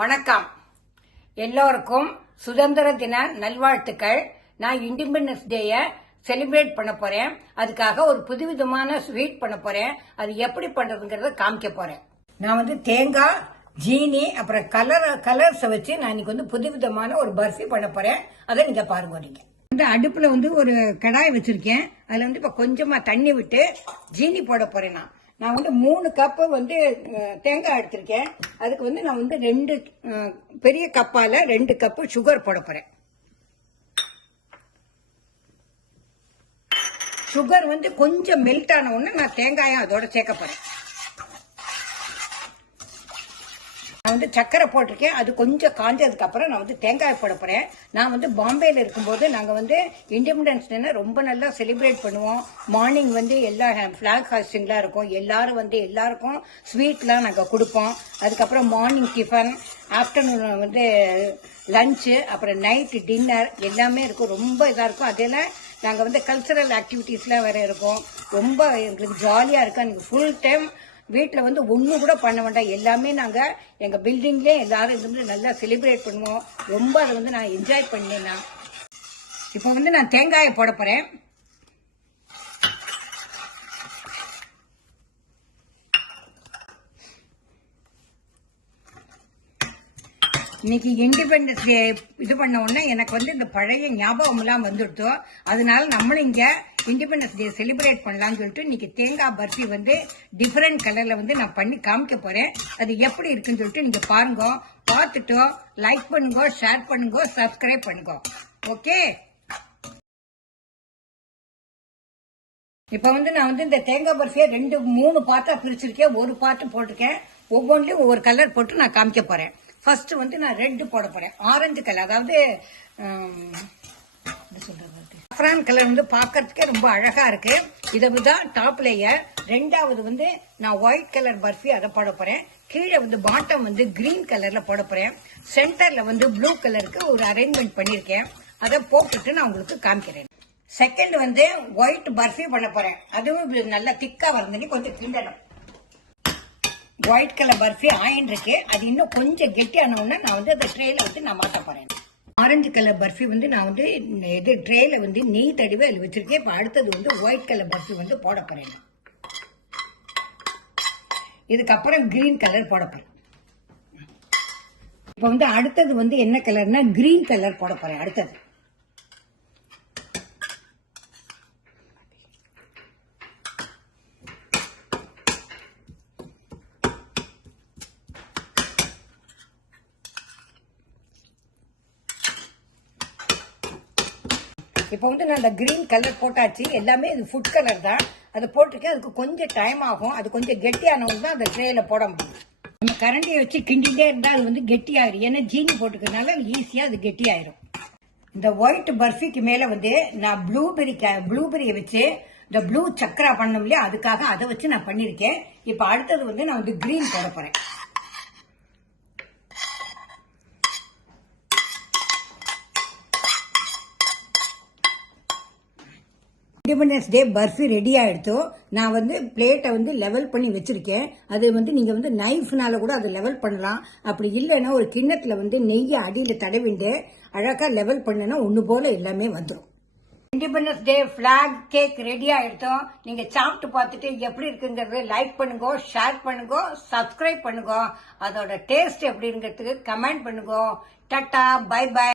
வணக்கம். எல்லோருக்கும் சுதந்திர தின நல்வாழ்த்துக்கள். நான் இண்டிபெண்டன்ஸ் டேயை செலிப்ரேட் பண்ண போறேன். அதுக்காக ஒரு புதுவிதமான ஸ்வீட் பண்ண போறேன். அது எப்படி பண்றதுங்கிறத காமிக்க போறேன். நான் தேங்காய், ஜீனி, அப்புறம் கலர்ஸ் வச்சு நான் இன்னைக்கு புதுவிதமான ஒரு பர்ஃபி பண்ண போறேன். அதை நீங்க பாருங்க. நீங்க அடுப்புல ஒரு கடாய் வச்சிருக்கேன். அதுல இப்ப கொஞ்சமா தண்ணி விட்டு ஜீனி போட போறேன். நான் 3 கப்பு தேங்காய் எடுத்திருக்கேன். அதுக்கு நான் 2 பெரிய கப்பால 2 கப்பு சுகர் போட போறேன். சுகர் கொஞ்சம் மெல்ட் ஆன உடனே நான் தேங்காயும் அதோட சேர்க்க போறேன். நான் சக்கரை போட்டிருக்கேன். அது கொஞ்சம் காஞ்சதுக்கு அப்புறம் நான் தேங்காய் போட போறேன். நான் பாம்பேல இருக்கும்போது நாங்க இண்டிபெண்டன்ஸ் டே ரொம்ப நல்லா செலிப்ரேட் பண்ணுவோம். மார்னிங் எல்லா பிளாக் ஹாஸ்டிங்லாம் இருக்கும். எல்லாரும் எல்லாருக்கும் ஸ்வீட்லாம் நாங்க கொடுப்போம். அதுக்கப்புறம் மார்னிங் டிஃபன், ஆஃப்டர்நூன் லஞ்சு, அப்புறம் நைட் டின்னர் எல்லாமே இருக்கும். ரொம்ப இதா இருக்கும். அதெல்லாம் நாங்க கல்ச்சரல் ஆக்டிவிட்டீஸ்லாம் வேற இருக்கும். ரொம்ப எங்களுக்கு ஜாலியா இருக்கும். எனக்கு ஃபுல் டைம் வீட்டுல ஒண்ணு கூட பண்ண வேண்டாம். எல்லாமே நாங்க எங்க பில்டிங்லயே எல்லாரும் நல்லா செலிப்ரேட் பண்ணுவோம். ரொம்ப அதை நான் என்ஜாய் பண்ணேன். இப்ப நான் தேங்காயை போட போறேன். இன்னைக்கு இண்டிபெண்டன்ஸ் டே இது பண்ண உடனே எனக்கு இந்த பழைய ஞாபகம் எல்லாம் வந்துடுதோ. அதனால நம்மளும் இங்க இண்டிபெண்டன்ஸ் டே செலிப்ரேட் பண்ணலாம்னு சொல்லிட்டு இன்னைக்கு தேங்காய் பர்ஃபி டிஃபரெண்ட் கலர்ல நான் பண்ணி காமிக்க போறேன். அது எப்படி இருக்குன்னு சொல்லிட்டு நீங்க பாருங்க. பார்த்துட்டோ லைக் பண்ணுங்க, ஷேர் பண்ணுங்க, சப்ஸ்கிரைப் பண்ணுங்க. ஓகே. இப்ப நான் இந்த தேங்காய் பர்ஃபியை 2-3 பார்ட்டா பிரிச்சிருக்கேன். ஒரு பார்ட் போட்டிருக்கேன். ஒவ்வொன்றிலும் ஒவ்வொரு கலர் போட்டு நான் காமிக்க போறேன். ஃபர்ஸ்ட் நான் ரெட் போட போறேன். ஆரஞ்சு கலர், அதாவது சாஃப்ரான் கலர் பாக்கிறதுக்கே ரொம்ப அழகா இருக்கு. இதுதான் டாப் லேயர். ரெண்டாவது நான் ஒயிட் கலர் பர்ஃபி அதை போட போறேன். கீழே பாட்டம் கிரீன் கலர்ல போட போறேன். சென்டர்ல ப்ளூ கலருக்கு ஒரு அரேஞ்ச்மெண்ட் பண்ணிருக்கேன். அதை போட்டுட்டு நான் உங்களுக்கு காமிக்கிறேன். செகண்ட் ஒயிட் பர்ஃபி பண்ண போறேன். அதுவும் நல்லா திக்கா வருதுன்னு கொஞ்சம் கிண்டணும். ஒயிட் கலர் பர்ஃபி ஆயின் இருக்கு. அது இன்னும் கொஞ்சம் கெட்டியான உடனே நான் அந்த ட்ரேல நான் மாத்த போறேன். ஆரஞ்சு கலர் பர்ஃபி நான் இது ட்ரேல நெய் தடவை அதில் வச்சிருக்கேன். இப்ப அடுத்தது ஒயிட் கலர் பர்ஃபி போட போறேன். இதுக்கப்புறம் கிரீன் கலர் போட போறேன். இப்ப அடுத்தது என்ன கலர்னா கிரீன் கலர் போட போறேன். அடுத்தது இப்போ நான் அந்த கிரீன் கலர் போட்டாச்சு. எல்லாமே இது ஃபுட் கலர் தான். அதை போட்டிருக்கேன். அதுக்கு கொஞ்சம் டைம் ஆகும். அது கொஞ்சம் கெட்டியானவங்க தான் அந்த ட்ரேல போட முடியும். நம்ம கரண்டியை வச்சு கிண்டிட்டே இருந்தா அது கெட்டியாயிரும். ஏன்னா ஜீனி போட்டுக்கிறதுனால ஈஸியா அது கெட்டியாயிரும். இந்த ஒயிட் பர்ஃபிக்கு மேல நான் ப்ளூபெரியை வச்சு இந்த ப்ளூ சக்கரா பண்ணோம் இல்லையா, அதுக்காக அதை வச்சு நான் பண்ணிருக்கேன். இப்ப அடுத்தது நான் கிரீன் போட போறேன். இண்டிபெண்டன்ஸ் டே பர்ஃபி ரெடி ஆயிடுத்து. நான் பிளேட்டை லெவல் பண்ணி வச்சிருக்கேன். அது நீங்க நைஃப்னால கூட அதை லெவல் பண்ணலாம். அப்படி இல்லைன்னா ஒரு கிண்ணத்துல நெய்யை அடியில தடவிண்டு அழகா லெவல் பண்ணனா ஒண்ணு போல எல்லாமே வந்துடும். Independence day black cake ready ஆயிடுத்தோம். நீங்க சாப்பிட்டு பார்த்துட்டு எப்படி இருக்குங்கிறது லைக் பண்ணுங்க, ஷேர் பண்ணுங்க, சப்ஸ்கிரைப் பண்ணுங்க. அதோட டேஸ்ட் எப்படி இருக்குங்கிறதுக்கு கமெண்ட் பண்ணுங்க. Tata, bye by.